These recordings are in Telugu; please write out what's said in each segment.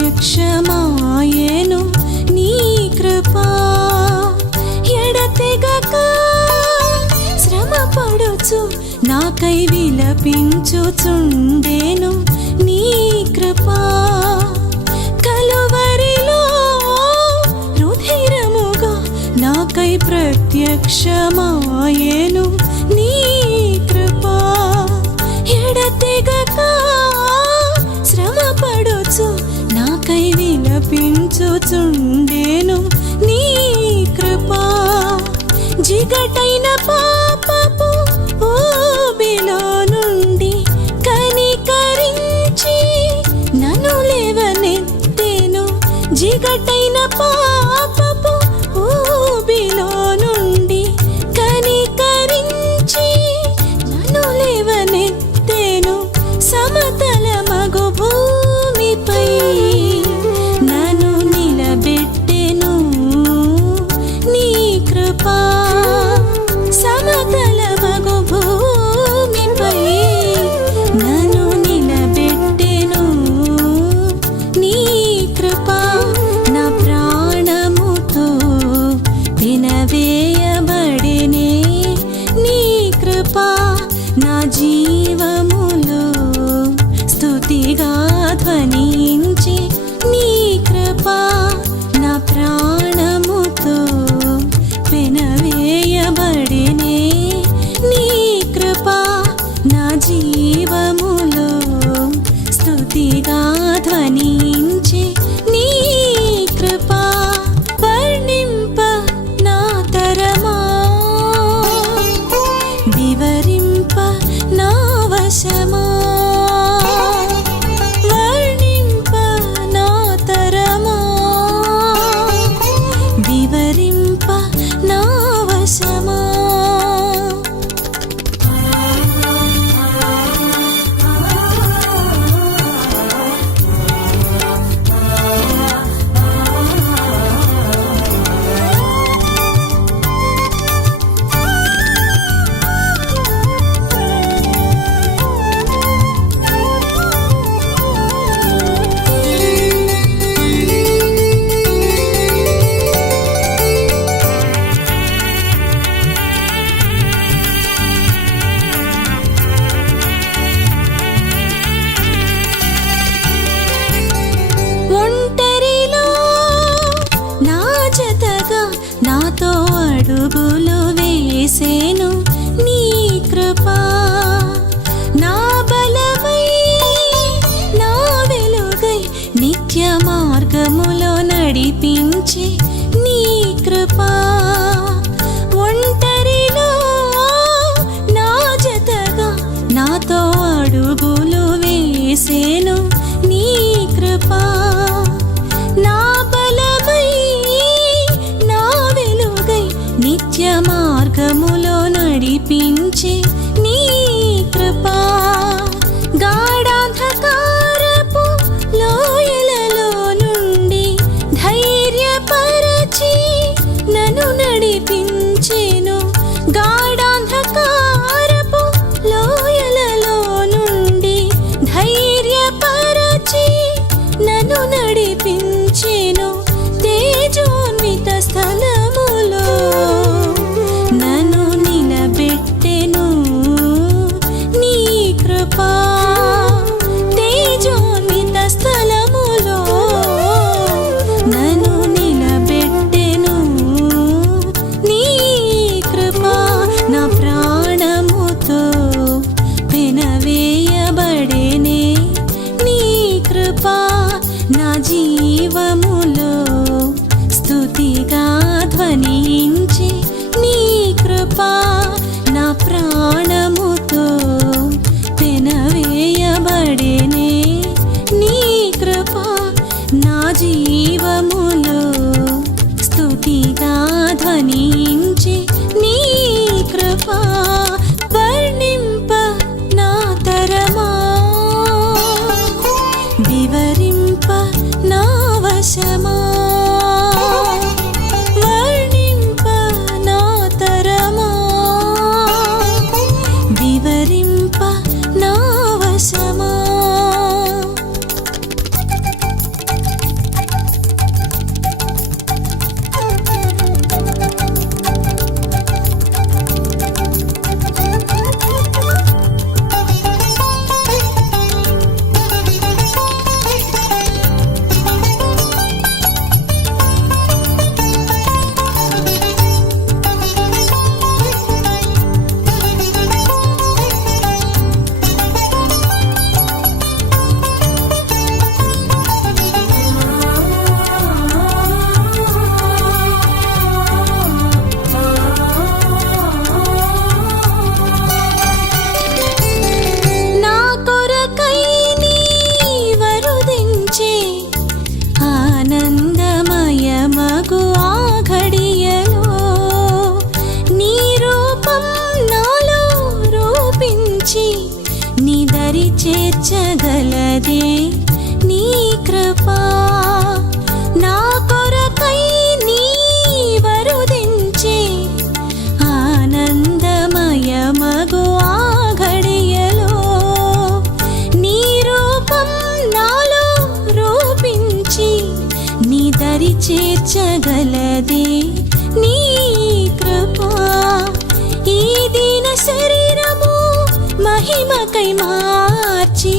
ప్రత్యక్షమాయెను నీ కృపా. ఎడతెగక శ్రమపడుచు నాకై విలపించుచుండెను నీ కృపా. కలువరిలో రుధిరముగా నాకై ప్రత్యక్షమాయెను నీ కృపా. ఎడతెగక శ్రమపడుచు నాకై విలపించుచుండెను నీ కృపా. జిగటైన పాపపు ఊబిలో నుండి కనికరించి నన్ను లేవనెత్తెను. జిగటైన పాపపు ఊబిలో నుండి కనికరించి నన్ను లేవనెత్తెను. సమతల మగు భూమిపై నన్ను నిలబెట్టెను నీ కృపా. సమతల మగు భూమిపై నన్ను నిలబెట్టెను నీ కృపా. నా ప్రాణముతో వినవేయబడినే నీ కృపా. నా జీవములో స్తుతిగా ధ్వనించి నీ కృపా. నా ప్రాణముతో వినవేయబడినే నీ కృపా. నా జీవములో స్తుతిగా ధ్వనించి నీ కృపా. వర్ణింప నా తరమా, వివరింప నా వశమా. వర్ణింప నా తరమా, వివరింప నా వశమా. ఒంటరిలో నా జతగా నాతో అడుగులు వేసేను నీ కృపా. నా బలమై నా వెలుగై నిత్య మార్గములో నడిపించి నీ కృపా. ఒంటరిలో నా జతగా నాతో అడుగులు వేసేను నీ కృపా. నా బలమై నా వెలుగై నిత్య మార్గములో నడిపించి నీ కృపా. గాఢాంధకారపు లోయలలో నుండి ధైర్యపరచి నన్ను నడిపించెను. గాఢాంధకారపు లోయలలో నుండి ధైర్యపరచి నన్ను నడిపించెను. తేజోన్విత స్థలములో నన్ను నిలబెట్టెను నీ కృపా. చేర్చగలదే నీ కృపా. నా కొరకై నీ వరుదించే ఆనందమయమగు ఆ ఘడియలో నీ రూపం నాలో రూపించి నీ దరి చేర్చగలదే నీ కృపా. ఈ దీన శరీరము మహిమకై మార్చి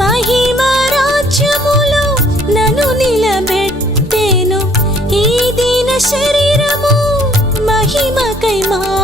మహిమ రాజ్యములో నన్ను నిలబెట్టెను. ఈ దీన శరీరము మహిమకై మార్చి